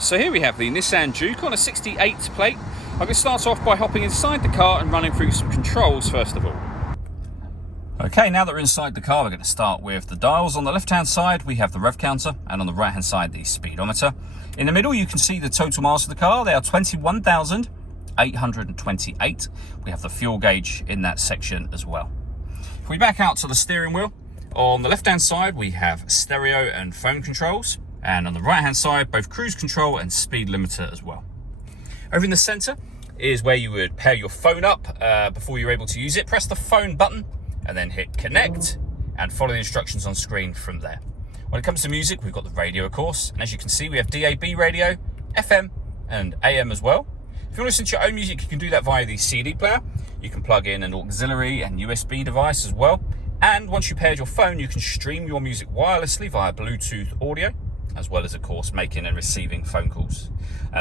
So here we have the Nissan Juke on a 68 plate. I'm going to start off by hopping inside the car and running through some controls first of all. Okay, now that we're inside the car, we're going to start with the dials. On the left-hand side, we have the rev counter, and on the right-hand side, the speedometer. In the middle, you can see the total miles of the car. They are 21,828. We have the fuel gauge in that section as well. If we back out to the steering wheel, on the left-hand side, we have stereo and phone controls. And on the right-hand side, both cruise control and speed limiter as well. Over in the center is where you would pair your phone up before you're able to use it. Press the phone button and then hit connect and follow the instructions on screen from there. When it comes to music, we've got the radio, of course. And as you can see, we have DAB radio, FM and AM as well. If you want to listen to your own music, you can do that via the CD player. You can plug in an auxiliary and USB device as well. And once you paired your phone, you can stream your music wirelessly via Bluetooth audio, as well as, of course, making and receiving phone calls.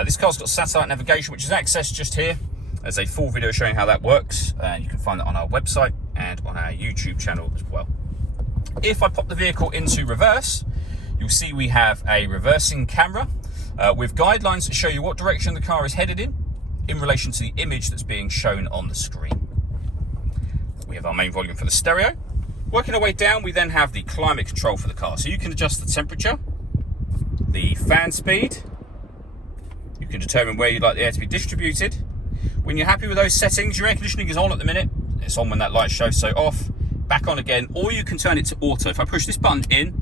This car's got satellite navigation, which is accessed just here. There's a full video showing how that works, and you can find that on our website and on our YouTube channel as well. If I pop the vehicle into reverse, you'll see we have a reversing camera with guidelines that show you what direction the car is headed in relation to the image that's being shown on the screen. We have our main volume for the stereo. Working our way down, we then have the climate control for the car. So you can adjust the temperature, the fan speed. You can determine where you'd like the air to be distributed. When you're happy with those settings, your air conditioning is on at the minute. It's on when that light shows, so off, back on again, or you can turn it to auto. If I push this button in,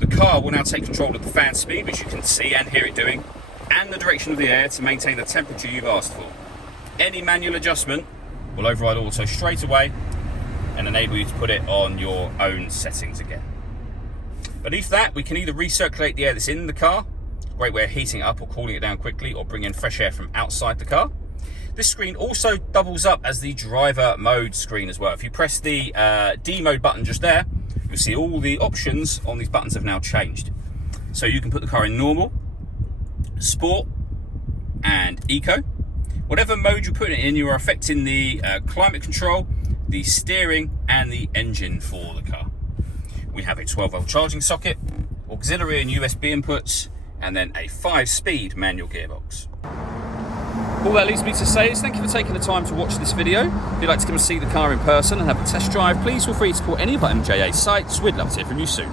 the car will now take control of the fan speed, which you can see and hear it doing, and the direction of the air to maintain the temperature you've asked for. Any manual adjustment will override auto straight away and enable you to put it on your own settings again. Beneath that, we can either recirculate the air that's in the car, great way of heating it up or cooling it down quickly, or bring in fresh air from outside the car. This screen also doubles up as the driver mode screen as well. If you press the D mode button just there, you'll see all the options on these buttons have now changed. So you can put the car in normal, sport, and eco. Whatever mode you put it in, you are affecting the climate control, the steering, and the engine for the car. We have a 12-volt charging socket, auxiliary and USB inputs, and then a 5-speed manual gearbox. All that leaves me to say is thank you for taking the time to watch this video. If you'd like to come and see the car in person and have a test drive, please feel free to call any of our MJA sites. We'd love to hear from you soon.